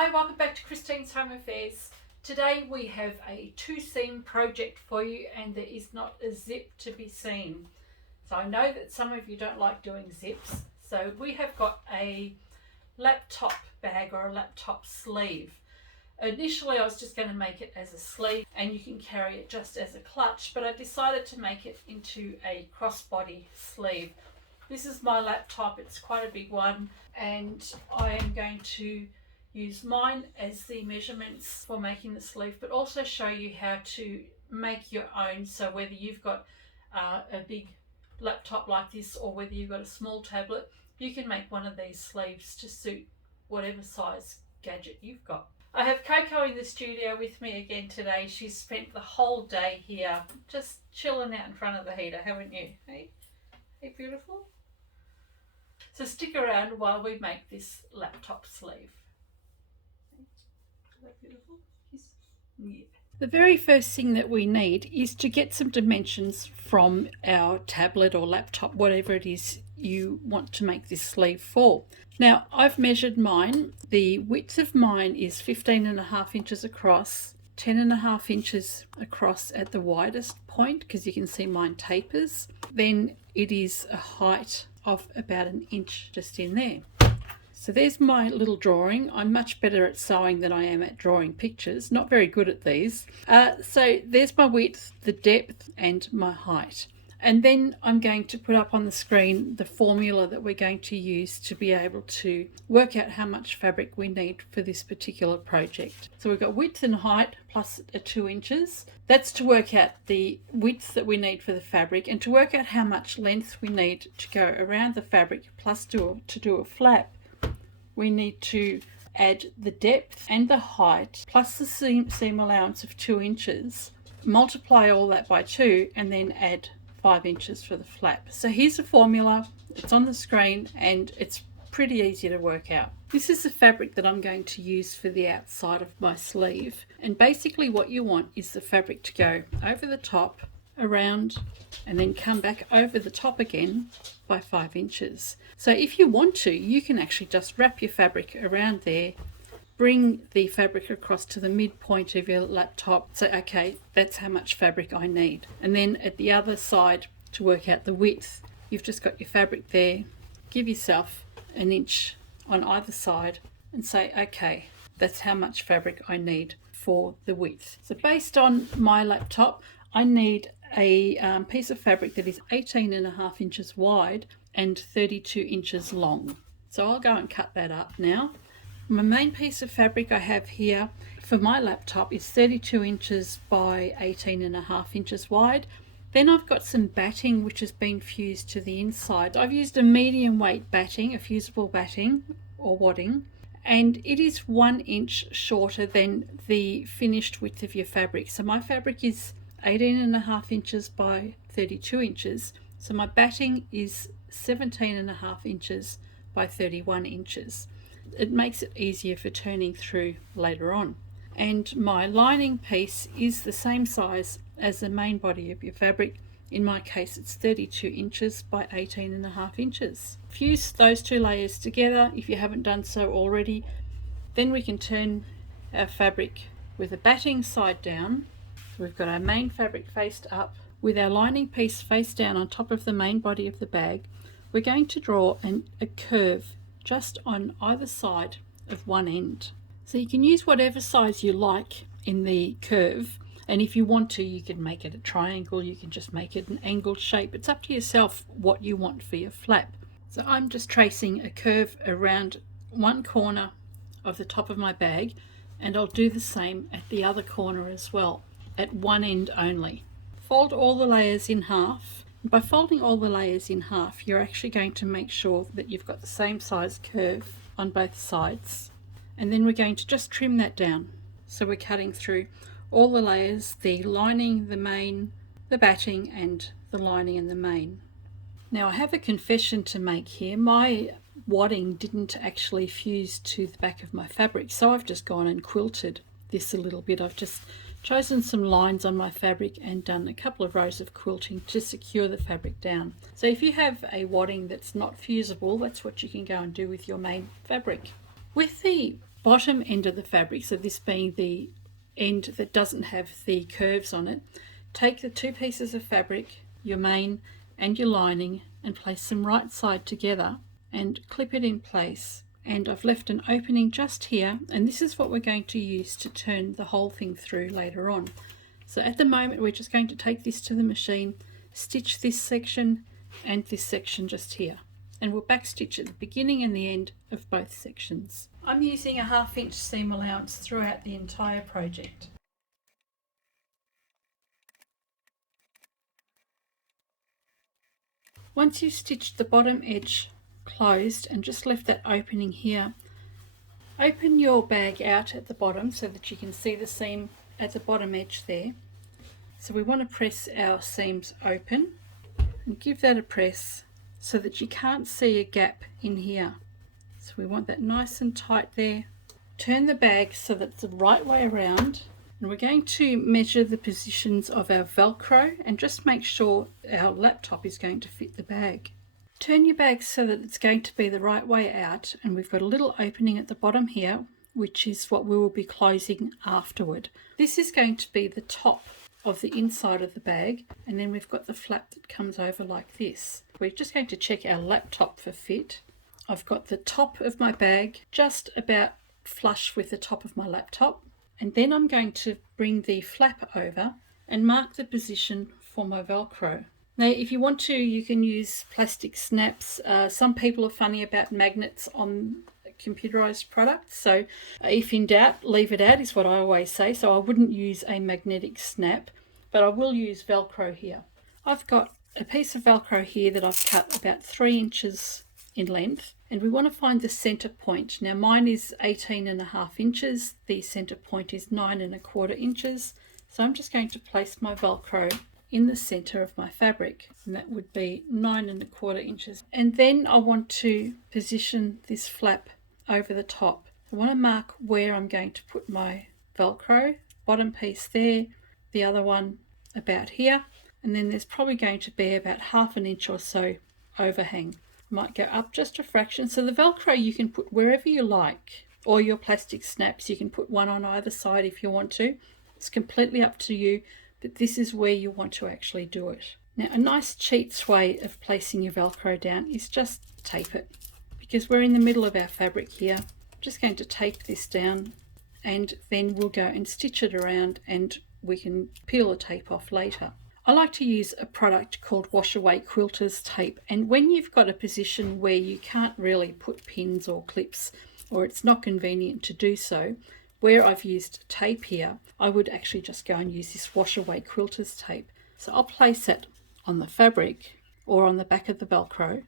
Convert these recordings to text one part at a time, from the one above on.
Hi, welcome back to Christine's Home Affairs. Today we have a two-seam project for you and there is not a zip to be seen. So I know that some of you don't like doing zips. So we have got a laptop bag or a laptop sleeve. Initially I was just going to make it as a sleeve and you can carry it just as a clutch, but I decided to make it into a crossbody sleeve. This is my laptop, it's quite a big one, and I am going to use mine as the measurements for making the sleeve, but also show you how to make your own. So whether you've got a big laptop like this or whether you've got a small tablet, you can make one of these sleeves to suit whatever size gadget you've got. I have Coco in the studio with me again today. She's spent the whole day here just chilling out in front of the heater, haven't you? Hey, hey, beautiful. So stick around while we make this laptop sleeve. Is that beautiful? Yes. Yeah. The very first thing that we need is to get some dimensions from our tablet or laptop, whatever it is you want to make this sleeve for. Now, I've measured mine. The width of mine is 15.5 inches across, 10.5 inches across at the widest point, because you can see mine tapers. Then it is a height of about an inch just in there. So there's my little drawing. I'm much better at sewing than I am at drawing pictures. Not very good at these. So there's my width, the depth, and my height. And then I'm going to put up on the screen the formula that we're going to use to be able to work out how much fabric we need for this particular project. So we've got width and height plus 2 inches. That's to work out the width that we need for the fabric and to work out how much length we need to go around the fabric plus to do a flap. We need to add the depth and the height plus the seam allowance of 2 inches, multiply all that by 2 and then add 5 inches for the flap. So here's a formula, it's on the screen and it's pretty easy to work out. This is the fabric that I'm going to use for the outside of my sleeve, and basically what you want is the fabric to go over the top, around, and then come back over the top again by 5 inches. So if you want to, you can actually just wrap your fabric around there, bring the fabric across to the midpoint of your laptop, say, okay, that's how much fabric I need. And then at the other side, to work out the width, you've just got your fabric there, give yourself an inch on either side and say, okay, that's how much fabric I need for the width. So based on my laptop, I need a piece of fabric that is 18.5 inches wide and 32 inches long. So I'll go and cut that up now. My main piece of fabric I have here for my laptop is 32 inches by 18.5 inches wide. Then I've got some batting which has been fused to the inside. I've used a medium weight batting, a fusible batting or wadding, and it is 1 inch shorter than the finished width of your fabric. So my fabric is 18.5 inches by 32 inches. So my batting is 17.5 inches by 31 inches. It makes it easier for turning through later on. And my lining piece is the same size as the main body of your fabric. In my case, it's 32 inches by 18.5 inches. Fuse those two layers together if you haven't done so already. Then we can turn our fabric with the batting side down. So we've got our main fabric faced up with our lining piece face down on top of the main body of the bag. We're going to draw a curve just on either side of one end. So you can use whatever size you like in the curve, and if you want to, you can make it a triangle, you can just make it an angled shape. It's up to yourself what you want for your flap. So I'm just tracing a curve around one corner of the top of my bag, and I'll do the same at the other corner as well, at one end only. Fold all the layers in half. By folding all the layers in half, you're actually going to make sure that you've got the same size curve on both sides. And then we're going to just trim that down. So we're cutting through all the layers, the lining, the main, the batting, and the lining and the main. Now I have a confession to make here. My wadding didn't actually fuse to the back of my fabric, so I've just gone and quilted this a little bit. I've just chosen some lines on my fabric and done a couple of rows of quilting to secure the fabric down. So if you have a wadding that's not fusible, that's what you can go and do with your main fabric. With the bottom end of the fabric, so this being the end that doesn't have the curves on it, take the two pieces of fabric, your main and your lining, and place them right side together and clip it in place. And I've left an opening just here, and this is what we're going to use to turn the whole thing through later on. So at the moment we're just going to take this to the machine, stitch this section and this section just here, and we'll back stitch at the beginning and the end of both sections. I'm using a 1/2 inch seam allowance throughout the entire project. Once you've stitched the bottom edge closed and just left that opening here, open your bag out at the bottom so that you can see the seam at the bottom edge there. So we want to press our seams open and give that a press so that you can't see a gap in here. So we want that nice and tight there. Turn the bag so that it's the right way around, and we're going to measure the positions of our Velcro and just make sure our laptop is going to fit the bag. Turn your bag so that it's going to be the right way out, and we've got a little opening at the bottom here, which is what we will be closing afterward. This is going to be the top of the inside of the bag, and then we've got the flap that comes over like this. We're just going to check our laptop for fit. I've got the top of my bag just about flush with the top of my laptop, and then I'm going to bring the flap over and mark the position for my Velcro. Now if you want to, you can use plastic snaps. Some people are funny about magnets on computerized products, so if in doubt, leave it out is what I always say. So I wouldn't use a magnetic snap, but I will use Velcro here. I've got a piece of Velcro here that I've cut about 3 inches in length, and we want to find the center point. Now mine is 18.5 inches, the center point is 9.25 inches, so I'm just going to place my Velcro in the center of my fabric, and that would be 9.25 inches. And then I want to position this flap over the top. I want to mark where I'm going to put my Velcro, bottom piece there, the other one about here, and then there's probably going to be about 1/2 inch or so overhang. Might go up just a fraction. So the Velcro you can put wherever you like, or your plastic snaps, you can put one on either side if you want to. It's completely up to you, but this is where you want to actually do it. Now a nice cheats way of placing your Velcro down is just tape it, because we're in the middle of our fabric here. I'm just going to tape this down, and then we'll go and stitch it around, and we can peel the tape off later. I like to use a product called Wash Away Quilters tape, and when you've got a position where you can't really put pins or clips, or it's not convenient to do so, where I've used tape here, I would actually just go and use this Wash Away Quilters tape. So I'll place it on the fabric or on the back of the Velcro,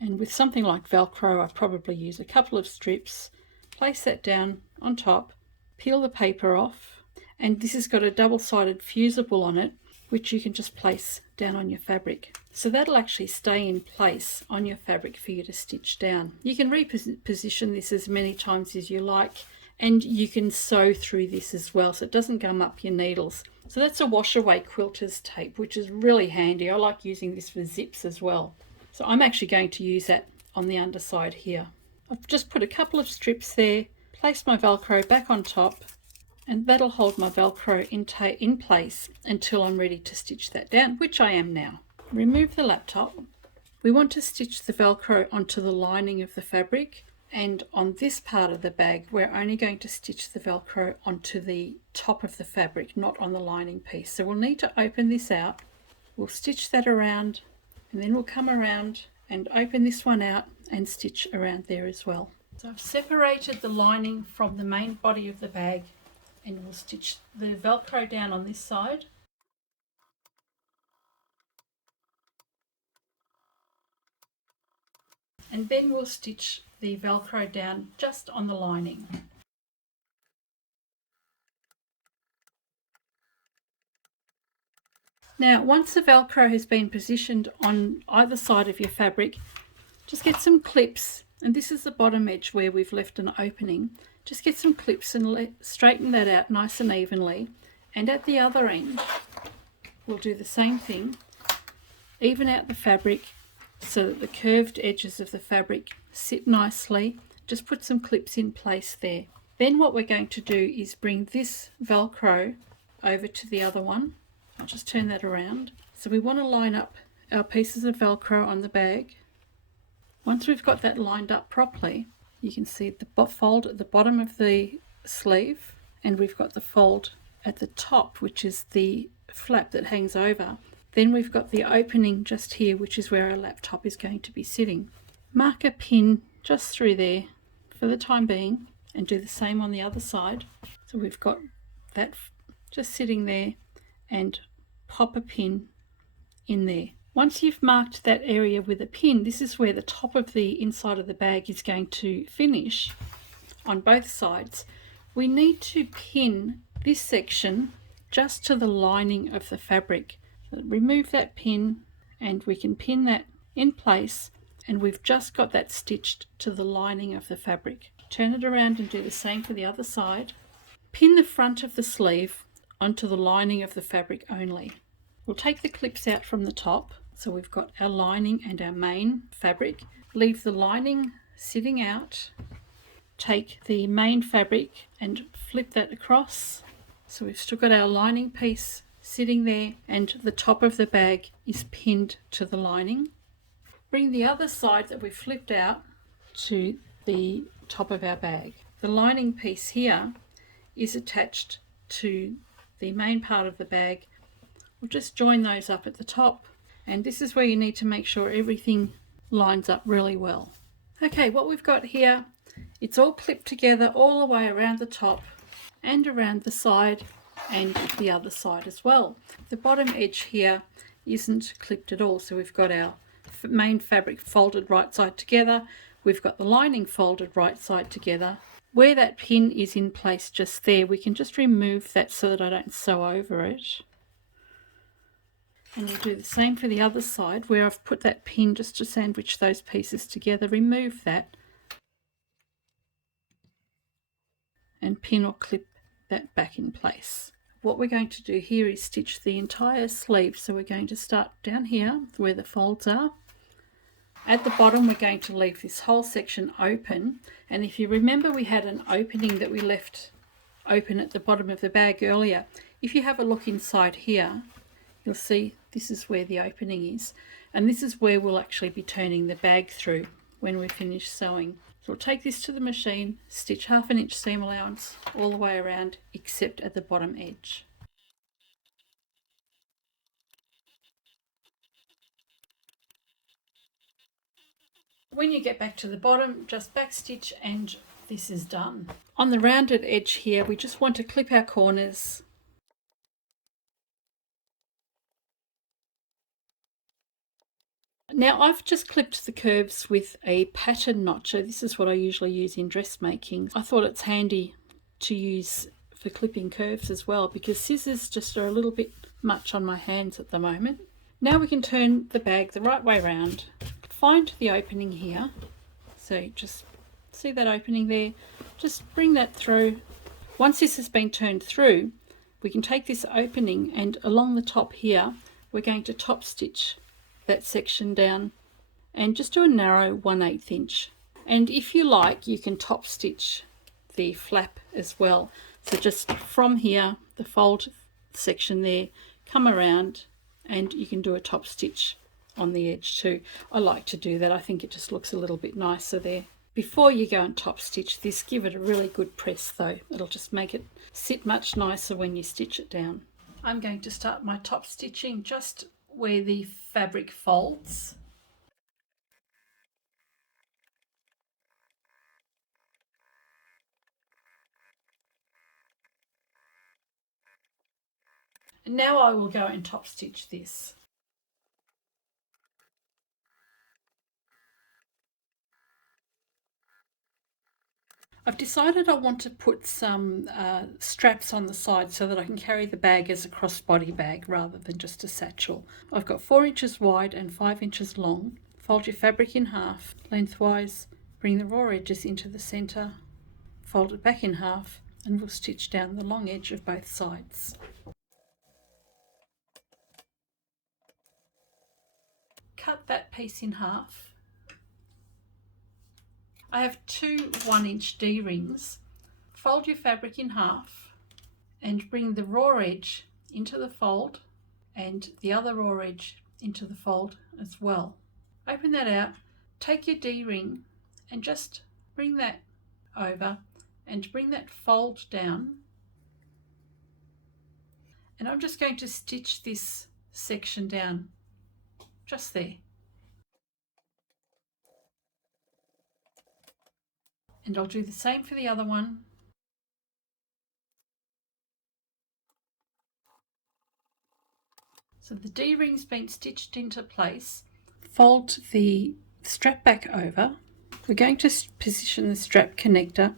and with something like Velcro I probably use a couple of strips, place that down on top, peel the paper off, and this has got a double-sided fusible on it, which you can just place down on your fabric. So that'll actually stay in place on your fabric for you to stitch down. You can reposition this as many times as you like, and you can sew through this as well so it doesn't gum up your needles. So that's a Wash Away Quilters tape, which is really handy. I like using this for zips as well. So I'm actually going to use that on the underside here. I've just put a couple of strips there, placed my Velcro back on top, and that'll hold my Velcro in place until I'm ready to stitch that down, which I am now. Remove the laptop. We want to stitch the Velcro onto the lining of the fabric, and on this part of the bag we're only going to stitch the Velcro onto the top of the fabric, not on the lining piece. So we'll need to open this out, we'll stitch that around, and then we'll come around and open this one out and stitch around there as well. So I've separated the lining from the main body of the bag, and we'll stitch the Velcro down on this side. And then we'll stitch the Velcro down just on the lining. Now once the Velcro has been positioned on either side of your fabric, just get some clips, and this is the bottom edge where we've left an opening. Just get some clips and straighten that out nice and evenly, and at the other end we'll do the same thing. Even out the fabric so that the curved edges of the fabric sit nicely. Just put some clips in place there. Then what we're going to do is bring this Velcro over to the other one. I'll just turn that around. So we want to line up our pieces of Velcro on the bag. Once we've got that lined up properly, you can see the fold at the bottom of the sleeve, and we've got the fold at the top, which is the flap that hangs over. Then we've got the opening just here, which is where our laptop is going to be sitting. Mark a pin just through there for the time being, and do the same on the other side. So we've got that just sitting there, and pop a pin in there. Once you've marked that area with a pin, this is where the top of the inside of the bag is going to finish on both sides. We need to pin this section just to the lining of the fabric. So remove that pin, and we can pin that in place, and we've just got that stitched to the lining of the fabric. Turn it around and do the same for the other side. Pin the front of the sleeve onto the lining of the fabric only. We'll take the clips out from the top, so we've got our lining and our main fabric. Leave the lining sitting out. Take the main fabric and flip that across. So we've still got our lining piece sitting there, and the top of the bag is pinned to the lining. Bring the other side that we flipped out to the top of our bag. The lining piece here is attached to the main part of the bag. We'll just join those up at the top, and this is where you need to make sure everything lines up really well. Okay, what we've got here, it's all clipped together all the way around the top and around the side and the other side as well. The bottom edge here isn't clipped at all, so we've got our main fabric folded right side together, we've got the lining folded right side together. Where that pin is in place just there, we can just remove that so that I don't sew over it. And we'll do the same for the other side, where I've put that pin just to sandwich those pieces together. Remove that and pin or clip that back in place. What we're going to do here is stitch the entire sleeve. So we're going to start down here where the folds are. At the bottom, we're going to leave this whole section open. And if you remember, we had an opening that we left open at the bottom of the bag earlier. If you have a look inside here, you'll see this is where the opening is. And this is where we'll actually be turning the bag through when we finish sewing. So we'll take this to the machine, stitch 1/2 inch seam allowance all the way around except at the bottom edge. When you get back to the bottom, just backstitch and this is done. On the rounded edge here, we just want to clip our corners. Now I've just clipped the curves with a pattern notcher. This is what I usually use in dressmaking. I thought it's handy to use for clipping curves as well, because scissors just are a little bit much on my hands at the moment. Now we can turn the bag the right way around. Find the opening here. So just see that opening there. Just bring that through. Once this has been turned through, we can take this opening and along the top here, we're going to top stitch that section down and just do a narrow 1/8 inch. And if you like, you can top stitch the flap as well. So just from here, the fold section there, come around and you can do a top stitch on the edge too. I like to do that. I think it just looks a little bit nicer there. Before you go and top stitch this, give it a really good press though. It'll just make it sit much nicer when you stitch it down. I'm going to start my top stitching just where the fabric folds. And now I will go and top stitch this. I've decided I want to put some straps on the side so that I can carry the bag as a crossbody bag rather than just a satchel. I've got 4 inches wide and 5 inches long. Fold your fabric in half lengthwise, bring the raw edges into the centre, fold it back in half, and we'll stitch down the long edge of both sides. Cut that piece in half. I have two 1 inch D-rings fold your fabric in half and bring the raw edge into the fold and the other raw edge into the fold as well. Open that out, take your D-ring and just bring that over and bring that fold down. And I'm just going to stitch this section down just there. And I'll do the same for the other one. So the D-ring's been stitched into place. Fold the strap back over. We're going to position the strap connector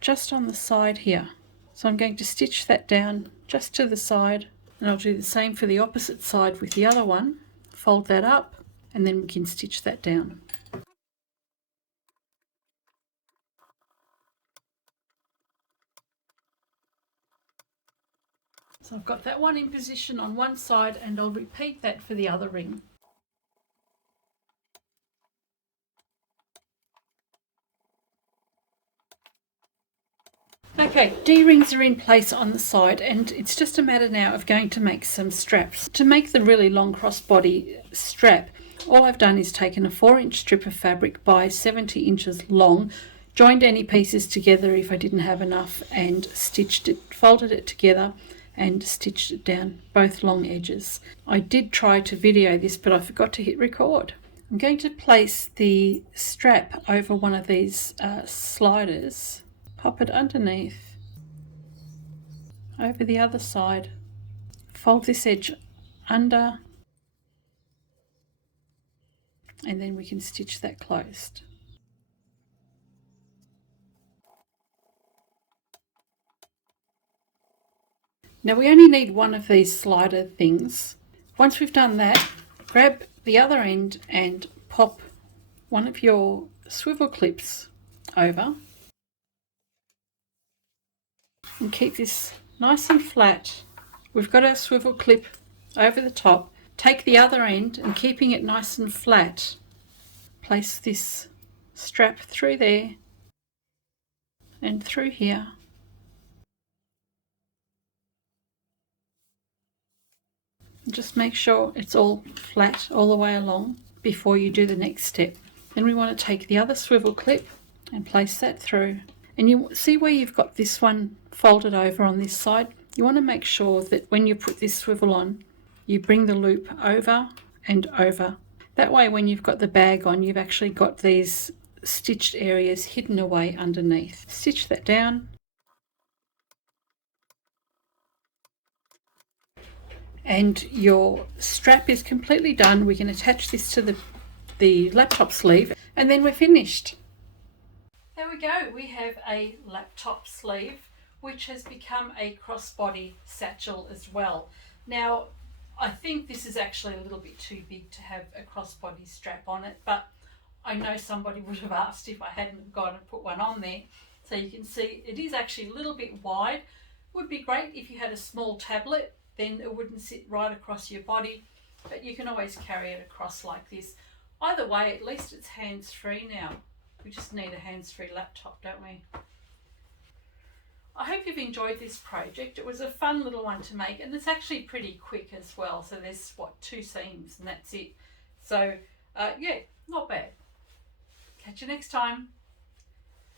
just on the side here. So I'm going to stitch that down just to the side, and I'll do the same for the opposite side with the other one. Fold that up and then we can stitch that down. So I've got that one in position on one side and I'll repeat that for the other ring. Okay, D-rings are in place on the side and it's just a matter now of going to make some straps. To make the really long crossbody strap, all I've done is taken a 4-inch strip of fabric by 70 inches long, joined any pieces together if I didn't have enough, and stitched it, folded it together and stitched it down both long edges. I did try to video this but I forgot to hit record. I'm going to place the strap over one of these sliders. Pop it underneath, over the other side, fold this edge under, and then we can stitch that closed. Now we only need one of these slider things. Once we've done that, grab the other end and pop one of your swivel clips over. And keep this nice and flat. We've got our swivel clip over the top. Take the other end and keeping it nice and flat, place this strap through there and through here. And just make sure it's all flat all the way along before you do the next step. Then we want to take the other swivel clip and place that through. And you see where you've got this one folded over on this side? You want to make sure that when you put this swivel on, you bring the loop over and over. That way when you've got the bag on, you've actually got these stitched areas hidden away underneath. Stitch that down. And your strap is completely done. We can attach this to the laptop sleeve and then we're finished. There we go, we have a laptop sleeve which has become a crossbody satchel as well. Now I think this is actually a little bit too big to have a crossbody strap on it, but I know somebody would have asked if I hadn't gone and put one on there. So you can see it is actually a little bit wide. Would be great if you had a small tablet, then it wouldn't sit right across your body, but you can always carry it across like this. Either way, at least it's hands-free now. We just need a hands-free laptop, don't we? I hope you've enjoyed this project. It was a fun little one to make, and it's actually pretty quick as well. So there's, what, 2 seams and that's it. So, yeah, not bad. Catch you next time.